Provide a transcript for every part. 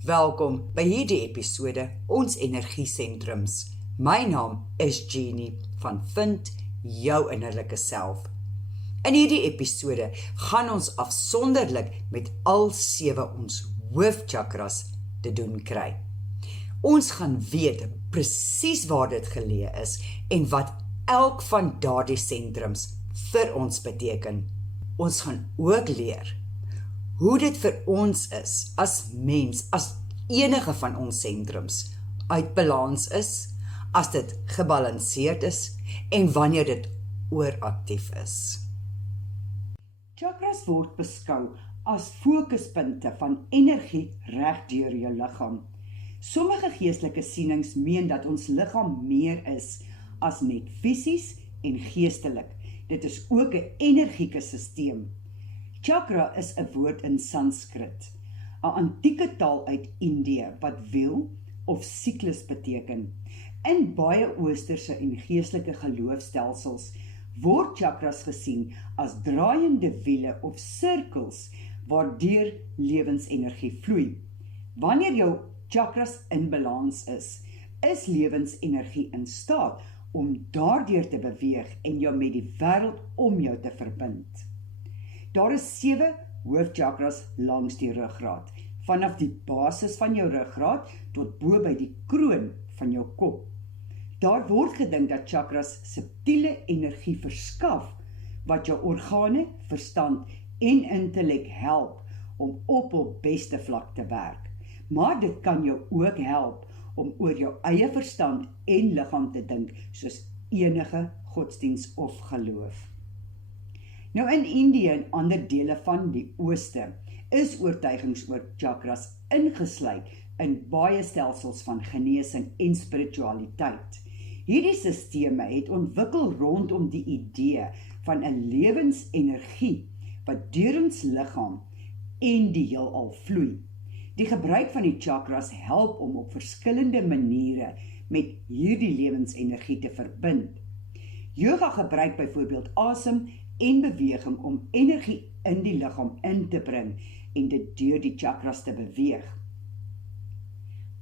Welkom by hierdie episode Ons Energiesentrums. My naam is Jeannie van Vind Jou Innerlike Self. In hierdie episode gaan ons afsonderlik met al 7 ons hoofchakras te doen kry. Ons gaan weet presies waar dit geleë is en wat elk van daardie sentrums vir ons beteken. Ons gaan ook leer hoe dit vir ons is as mens, as enige van ons sentrums uit balans is, as dit gebalanseerd is en wanneer dit ooractief is. Chakras word beskou as fokuspunte van energie reg deur jou liggaam. Sommige geestelike sienings meen dat ons liggaam meer is as net fisies en geestelik. Dit is ook 'n energieke stelsel. Chakra is 'n woord in Sanskrit, 'n antieke taal uit Indië wat wiel of siklus beteken. In baie oosterse en geestelike geloofstelsels word chakras gesien as draaiende wiele of sirkels waardeur lewensenergie vloei. Wanneer jou chakras in balans is lewensenergie in staat om daardeur te beweeg en jou met die wêreld om jou te verbind. Daar is 7 hoofchakras langs die ruggraat, vanaf die basis van jou ruggraat tot bo by die kroon van jou kop. Daar word gedink dat chakras subtiele energie verskaf, wat jou organe, verstand en intellek help om op hul beste vlak te werk. Maar dit kan jou ook help om oor jou eie verstand en liggaam te dink, soos enige godsdiens of geloof. Nou in Indië en ander dele van die ooste is oortuigings oor chakras ingesluit in baie stelsels van genesing en spiritualiteit. Hierdie sisteme het ontwikkel rondom die idee van 'n lewensenergie wat deur ons liggaam en die heelal vloei. Die gebruik van die chakras help om op verskillende maniere met hierdie lewensenergie te verbind. Yoga gebruik byvoorbeeld asem en beweging om energie in die liggaam in te bring en dit deur die chakras te beweeg.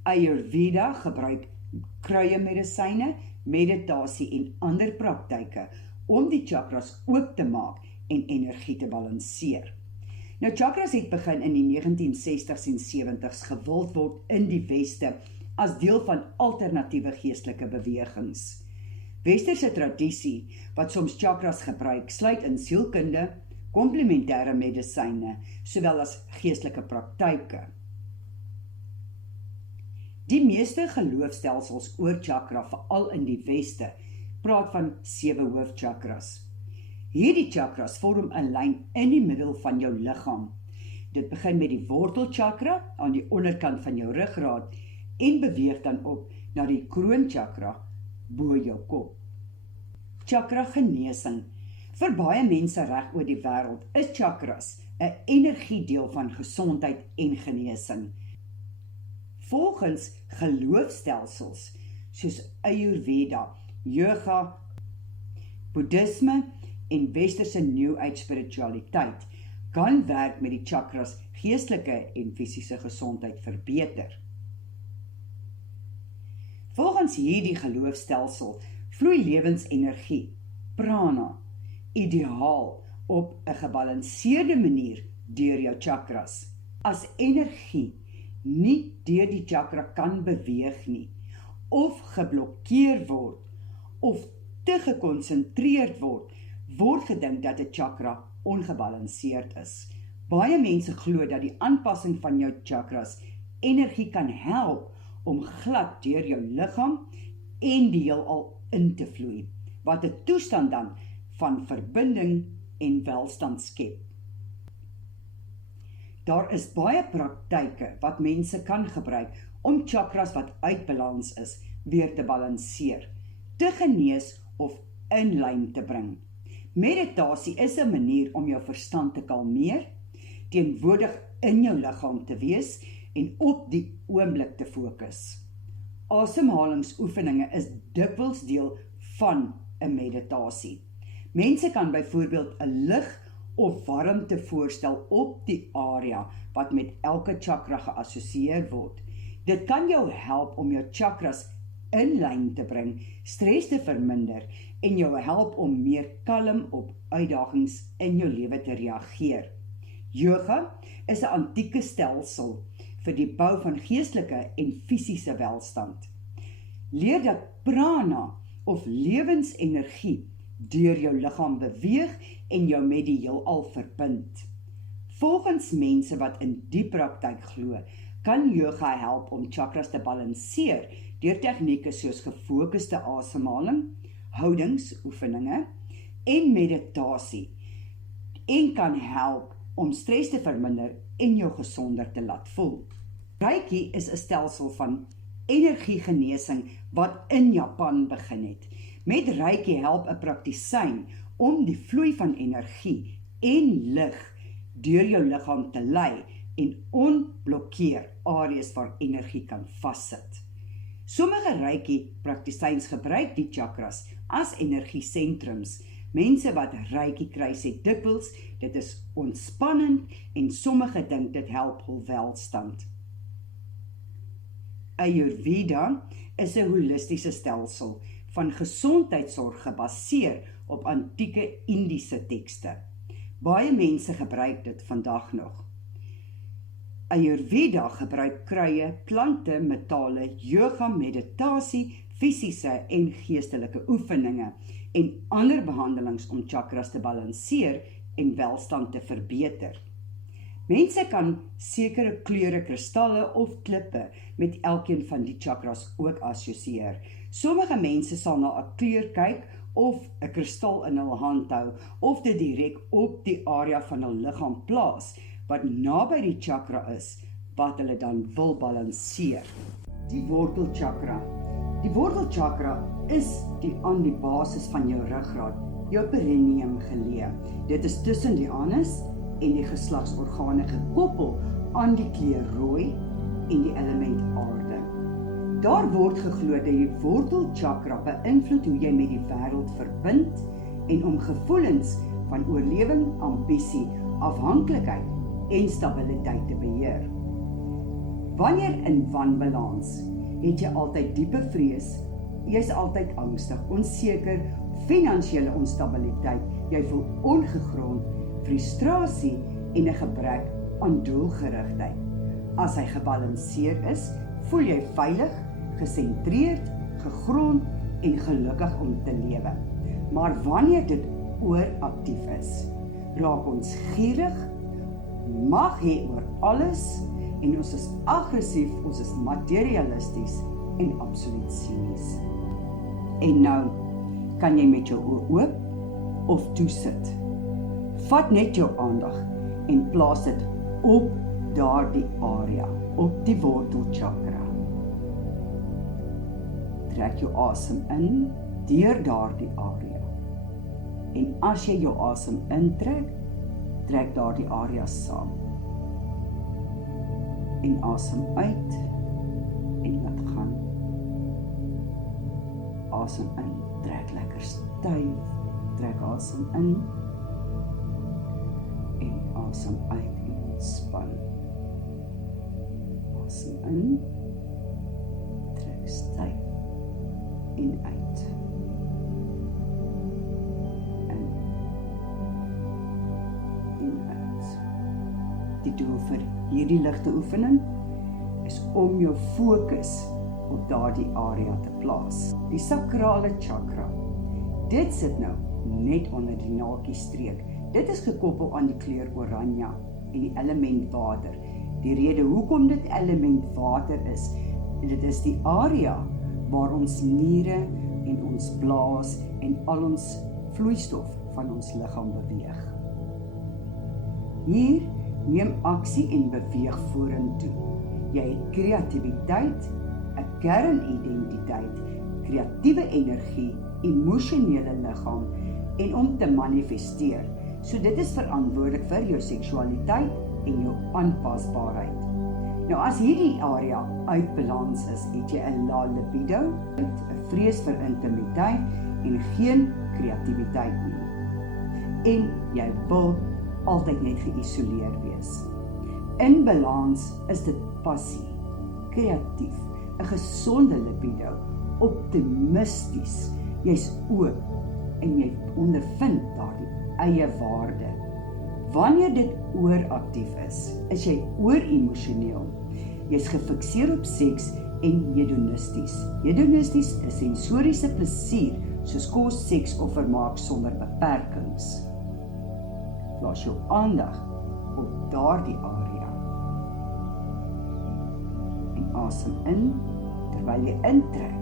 Ayurveda gebruik kruiemedisyne, meditasie en ander praktyke om die chakras oop te maak en energie te balanseer. Nou chakras het begin in die 1960s en 70s gewild word in die Weste as deel van alternatiewe geestelike bewegings. Westerse tradisie, wat soms chakras gebruik, sluit in sielkunde, komplementêre medisyne, sowel as geestelike praktyke. Die meeste geloofstelsels oor chakra, veral in die Weste, praat van 7 hoofchakras. Hierdie chakras vorm 'n lyn in die middel van jou liggaam. Dit begin met die wortelchakra aan die onderkant van jou ruggraat en beweeg dan op na die kroonchakra bo jou kop. Chakra genesing. Vir baie mense reg oor die wêreld is chakras 'n energiedeel van gesondheid en genesing. Volgens geloofstelsels soos Ayurveda, Yoga, Boeddhisme en Westerse New Age spiritualiteit kan werk met die chakras geestelike en fisiese gesondheid verbeter. Volgens hierdie geloofstelsel vloei lewensenergie, prana, ideaal op 'n gebalanseerde manier deur jou chakras. As energie nie deur die chakra kan beweeg nie, of geblokkeer word, of te gekonsentreerd word gedink dat 'n chakra ongebalanseerd is. Baie mense glo dat die aanpassing van jou chakras energie kan help om glad deur jou liggaam en die heelal in te vloei, wat 'n toestand dan van verbinding en welstand skep. Daar is baie praktyke wat mense kan gebruik om chakras wat uit balans is, weer te balanseer, te genees of in lyn te bring. Meditasie is 'n manier om jou verstand te kalmeer, teenwoordig in jou liggaam te wees en op die oomblik te fokus. Asemhalingsoefeninge is dikwels deel van 'n meditasie. Mense kan byvoorbeeld 'n lig of warmte voorstel op die area wat met elke chakra geassosieer word. Dit kan jou help om jou chakras in lyn te bring, stres te verminder en jou help om meer kalm op uitdagings in jou lewe te reageer. Yoga is 'n antieke stelsel vir die bou van geestelike en fisiese welstand. Leer dat prana of lewensenergie deur jou liggaam beweeg en jou met die heelal verbind. Volgens mense wat in die praktyk glo, kan yoga help om chakras te balanseer deur tegnieke soos gefokuste asemhaling, houdingsoefeninge en meditasie, en kan help om stres te verminder en jou gesonder te laat voel. Reiki is 'n stelsel van energiegenesing wat in Japan begin het. Met Reiki help 'n praktisyn om die vloei van energie en lig deur jou liggaam te lei en onblokkeer areas waar energie kan vassit. Sommige Reiki praktisyns gebruik die chakras as energiesentrums. Mense wat Reiki kry sê dikwels, dit is ontspannend en sommige dink dit help hul welstand. Ayurveda is 'n holistiese stelsel van gesondheidsorg gebaseer op antieke Indiese tekste. Baie mense gebruik dit vandag nog. Ayurveda gebruik kruie, plante, metale, yoga, meditasie, fisiese en geestelike oefeninge en ander behandelings om chakras te balanseer en welstand te verbeter. Mense kan sekere kleure kristalle of klippe met elkeen van die chakras ook assosieer. Sommige mense sal na 'n kleur kyk of 'n kristal in hul hand hou of dit direk op die area van hul liggaam plaas wat naby die chakra is wat hulle dan wil balanseer. Die wortelchakra. Die wortelchakra is aan die basis van jou ruggraat, jou perineum geleë. Dit is tussen die anus en die geslagsorgane gekoppel aan die kleur rooi en die element aarde. Daar word geglo dat die wortelchakra beïnvloed hoe jy met die wêreld verbind en om gevoelens van oorlewing, ambisie, afhanklikheid en stabiliteit te beheer. Wanneer in wanbalans, het jy altyd diepe vrees, jy is altyd angstig, onseker, finansiële onstabiliteit, jy voel ongegrond, frustrasie en 'n gebrek aan doelgerigtheid. As hy gebalanseer is, voel jy veilig, gesentreerd, gegrond en gelukkig om te lewe. Maar wanneer dit ooraktief is, raak ons gierig, mag hê oor alles en ons is aggressief, ons is materialisties en absoluut sinies. En nou kan jy met jou oë oop of toesit. Vat net jou aandag en plaas dit op daardie area, op die wortelchakra. Trek jou asem in deur daardie area. En as jy jou asem intrek, trek daardie area saam. En asem uit en laat gaan. Asem in, trek lekker styf, trek asem in en asem uit en ontspan. Asem in, trek styf en uit. In en uit. Die doel vir hierdie ligte oefening is om jou fokus op daardie area te plaas. Die sakrale chakra. Dit sit nou net onder die naaltjiesstreek. Dit is gekoppel aan die kleur oranje en die element water. Die rede hoekom dit element water is, dit is die area waar ons niere en ons blaas en al ons vloeistof van ons liggaam beweeg. Hier neem aksie en beweeg vorentoe. Jy het kreatiwiteit, 'n kernidentiteit, kreatiewe energie, emosionele liggaam en om te manifesteer. So dit is verantwoordelik vir jou seksualiteit en jou aanpasbaarheid. Nou as hierdie area uit balans is, het jy 'n lae libido, 'n vrees vir intimiteit en geen kreatiwiteit nie. En jy wil altyd net geïsoleer wees. In balans is dit passie, kreatief, 'n gesonde libido, optimisties, jy's oop en jy ondervind daardie eie waarde. Wanneer dit ooraktief is jy ooremosioneel. Jy's gefikseer op seks en hedonisties. Hedonisties is sensoriese plesier, soos kos, seks of vermaak sonder beperkings. Plaas jou aandag op daardie area. En asem in, terwyl jy intrek,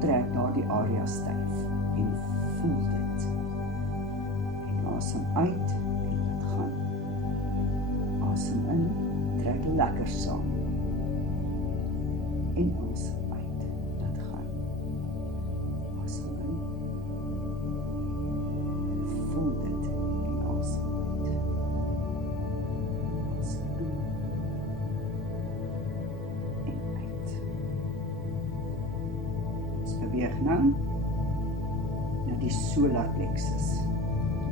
trek daardie area styf en voel dit. En asem uit en laat gaan. Asem in, trek lekker saam. En asem uit, laat gaan. Asem in, voel dit en asem uit. Asem in en uit. Ons beweeg nou na die solar plexus.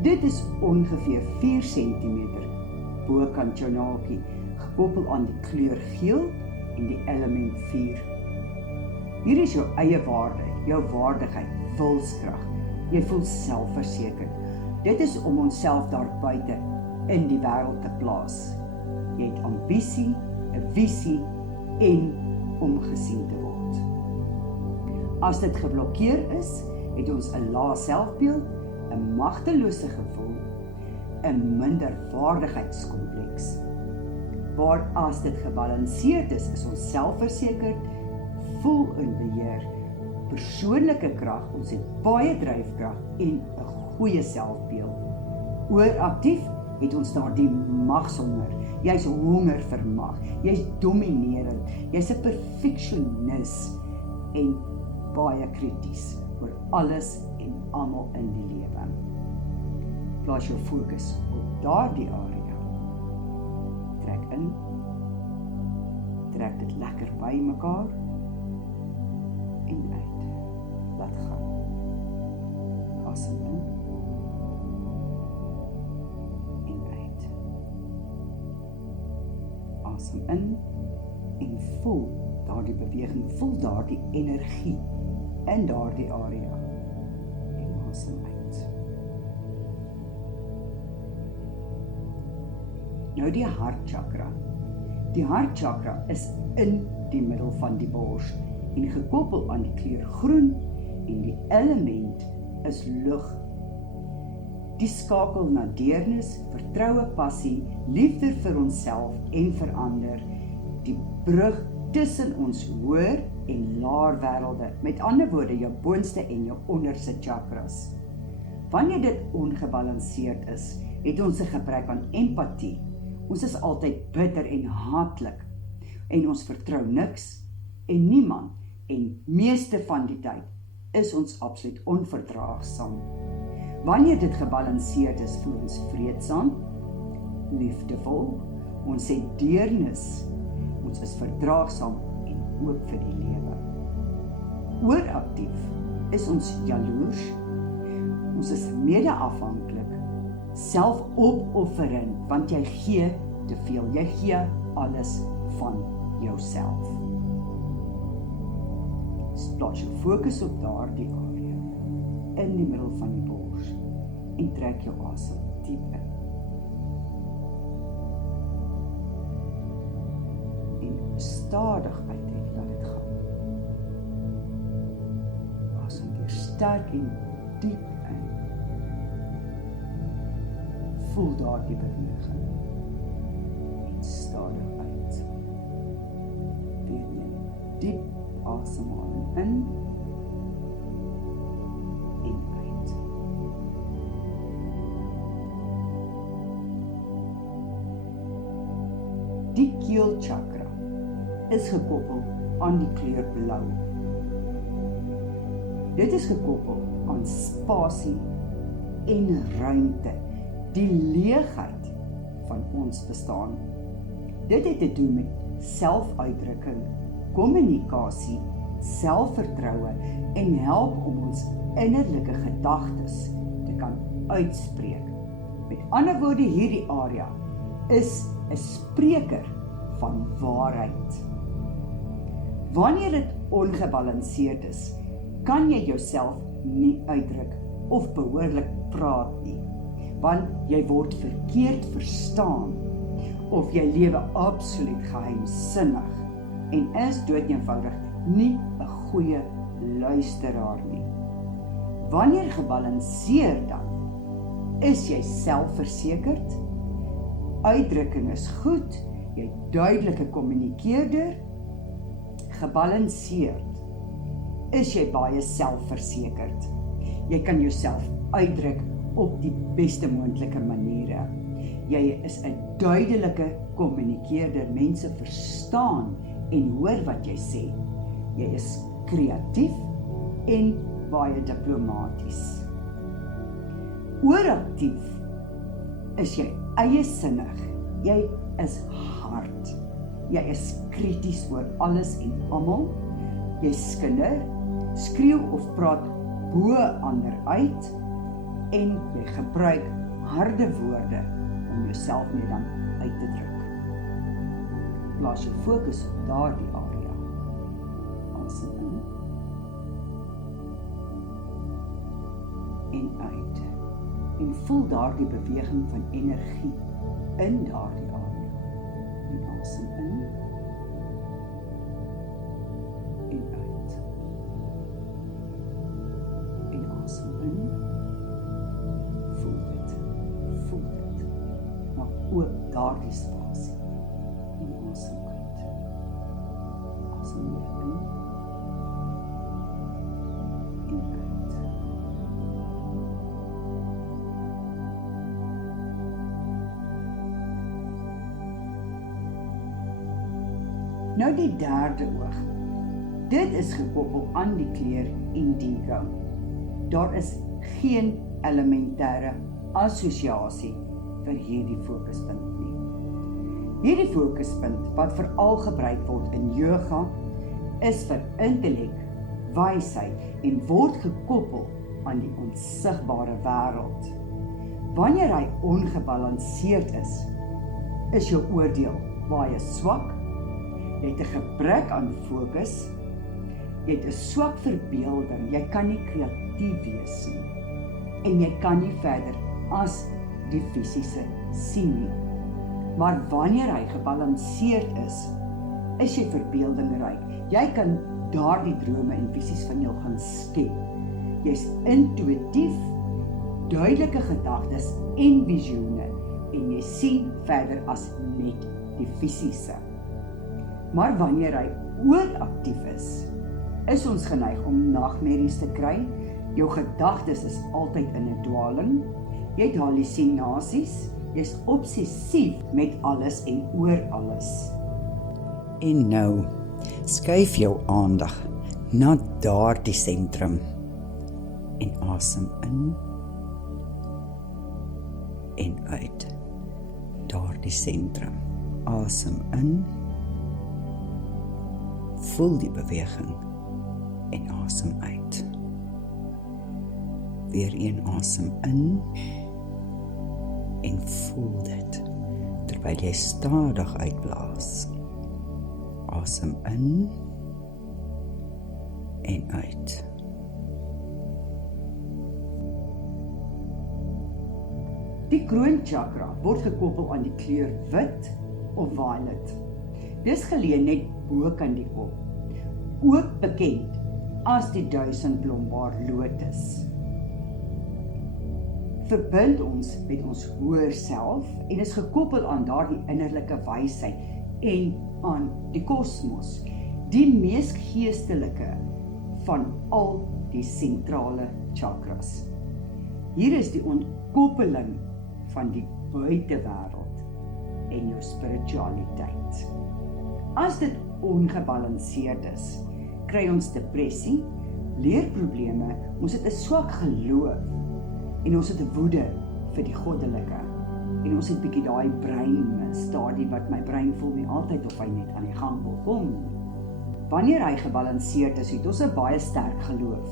Dit is ongeveer 4 cm bokant jou naakie, gekoppel aan die kleur geel en die element 4. Hier is jou eie waarde, jou waardigheid, wilskrag. Jy voel selfversekerd. Dit is om onsself daar buite in die wêreld te plaas. Jy het ambisie, 'n visie en om gesien te word. As dit geblokkeer is, het ons 'n lae selfbeeld, 'n magtelose gevoel, 'n minderwaardigheidskompleks. Waar as dit gebalanseerd is ons selfversekerd, voel in beheer, persoonlike krag, ons het baie dryfkrag en 'n goeie selfbeeld. Ooraktief het ons daardie magshonger. Jy's honger vir mag, jy's dominerend, jy's 'n perfeksionis en baie krities oor alles en almal in die lewe. Plaas jou fokus op daardie area. Trek in, trek dit lekker by mekaar en uit. Laat gaan. Asem in en uit. Asem in en voel daardie beweging, voel daardie energie in daardie area en asem uit. Nou die hartchakra. Die hartchakra is in die middel van die bors en gekoppel aan die kleur groen en die element is lug. Die skakel na deernis, vertroue, passie, liefde vir onsself en vir ander. Die brug tussen ons hoër en laer wêrelde, met ander woorde jou boonste en jou onderste chakras. Wanneer dit ongebalanseerd is, het ons 'n gebrek aan empatie. Ons is altyd bitter en haatlik en ons vertrou niks en niemand en meeste van die tyd is ons absoluut onverdraagsaam. Wanneer dit gebalanseerd is, voel ons vreedsaam, liefdevol, ons het deernis, ons is verdraagsaam en oop vir die lewe. Ooraktief is ons jaloers, ons is mede-afhanklik, selfopofferend, want jy gee te veel, jy gee alles van jouself. Plaas jou fokus op daardie area, in die middel van die bors, en trek jou asem diep in. En stadig uit en laat dit gaan. Asem weer sterk en diep in. Voel daardie beweging. En stadig uit. Weer neem diep asemhaling in en uit. Die keelchakra is gekoppel aan die kleur blou. Dit is gekoppel aan spasie en ruimte, die leegheid van ons bestaan. Dit het te doen met selfuitdrukking, kommunikasie, selfvertroue en help om ons innerlike gedagtes te kan uitspreek Met ander woorde, hierdie area is 'n spreker van waarheid. Wanneer dit ongebalanseerd is, kan jy jouself nie uitdruk of behoorlik praat nie, want jy word verkeerd verstaan of jy lewe absoluut geheimsinnig en is doodeenvoudig nie 'n goeie luisteraar nie. Wanneer gebalanseer dan, is jy selfversekerd, uitdrukking is goed, jy duidelike kommunikeerder, gebalanseerd, is jy baie selfversekerd. Jy kan jouself uitdruk op die beste moontlike maniere. Jy is 'n duidelike kommunikeerder, mense verstaan en hoor wat jy sê. Jy is kreatief en baie diplomaties. Ooraktief is jy eiesinnig, jy is hard, jy is krities oor alles en almal, jy skinder, skreeu of praat bo ander uit en jy gebruik harde woorde om jouself mee dan uit te druk. Plaas jou fokus op daardie area. Asem in en uit. En voel daardie beweging van energie in daardie area. En asem in en uit. En asem in. Voel dit. Voel dit. Maak oop daardie spasie. En asem uit. Asem weer in. En uit. Nou die derde oog. Dit is gekoppel aan die kleur indigo. Daar is geen elementêre assosiasie vir hierdie fokuspunt nie. Hierdie fokuspunt wat veral gebruik word in yoga is vir intellek, wysheid en word gekoppel aan die onsigbare wêreld. Wanneer hy ongebalanseerd is jou oordeel baie swak. Jy het 'n gebrek aan fokus, jy het 'n swak verbeelding, jy kan nie kreatief wees nie, en jy kan nie verder as die fisiese sien nie. Maar wanneer hy gebalanseerd is jy verbeeldingryk. Jy kan daardie drome en visies van jou gaan skep. Jy's intuïtief, duidelike gedagtes en visioene, en jy sien verder as net die fisiese. Maar wanneer hy ooraktief is ons geneig om nagmerries te kry. Jou gedagtes is altyd in 'n dwaling. Jy het hallusinasies, jy's obsessief met alles en oor alles. En nou, skuif jou aandag na daardie sentrum en asem in en uit. Daardie sentrum. Asem in. Voel die beweging en asem uit. Weer een asem in en voel dit terwyl jy stadig uitblaas. Asem in en uit. Die kroonchakra word gekoppel aan die kleur wit of violet. Dis geleë net bokant die kop, ook bekend as die 1000-blombaar lotus. Verbind ons met ons hoër self en is gekoppel aan daardie innerlike wysheid en aan die kosmos, die mees geestelike van al die sentrale chakras. Hier is die ontkoppeling van die buitewêreld en jou spiritualiteit. As dit ongebalanseerd is, kry ons depressie, leerprobleme, ons het 'n swak geloof en ons het 'n woede vir die goddelike. En ons het bietjie daai brein stadie wat my brein voel nie altyd of hy net aan die gang wil kom. Wanneer hy gebalanseerd is, het ons 'n baie sterk geloof.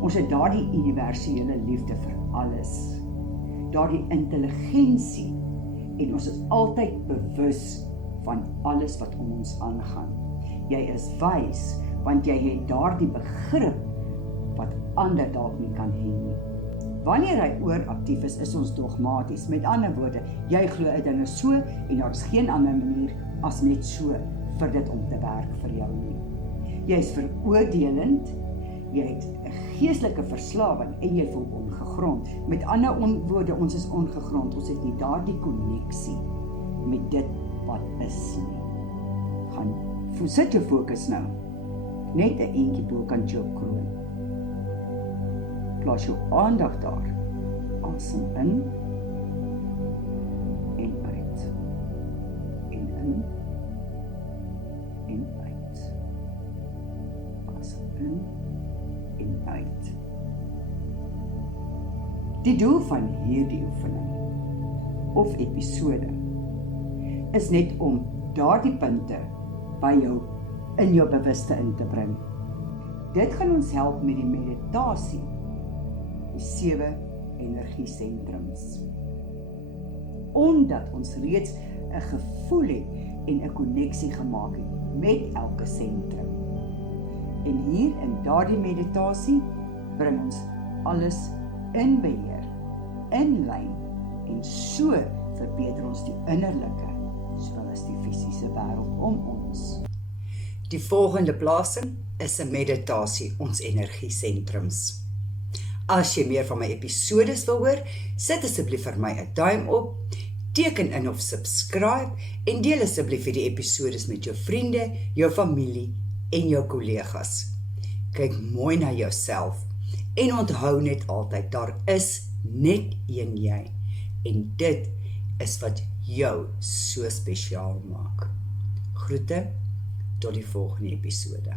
Ons het daardie universele liefde vir alles. daardie intelligensie en ons is altyd bewus van alles wat om ons aangaan. Jy is wys, want jy het daardie begrip wat ander dalk nie kan hê nie. Wanneer hy ooractief is ons dogmaties. Met ander woorde, jy glo dinge so en daar is geen ander manier as net so vir dit om te werk vir jou nie. Jy is veroordelend, jy het 'n geestelike verslawing en jy voel ongegrond. Met ander woorde, ons is ongegrond. Ons het nie daardie koneksie met dit wat is nie. Sit jou fokus nou net 'n entjie bokant jou kroon. Plaas jou aandag daar. Asem in en uit. En in en uit. Asem in en uit. Die doel van hierdie oefening of episode is net om daardie punte by jou in jou bewuste in te bring. Dit gaan ons help met die meditasie, die 7 energiesentrums. Omdat ons reeds 'n gevoel het en 'n koneksie gemaak het met elke sentrum. En hier in daardie meditasie bring ons alles in beheer, in lyn en so verbeter ons die innerlike sowel as die fisiese wêreld om ons. Die volgende plasing is 'n meditasie, ons energiesentrums. As jy meer van my episodes wil hoor, sit asseblief vir my 'n duim op, teken in of subscribe en deel asseblief hierdie episodes met jou vriende, jou familie en jou kollegas. Kyk mooi na jouself en onthou net altyd, daar is net een jy en dit is wat jou so spesiaal maak. Groete tot die volgende episode.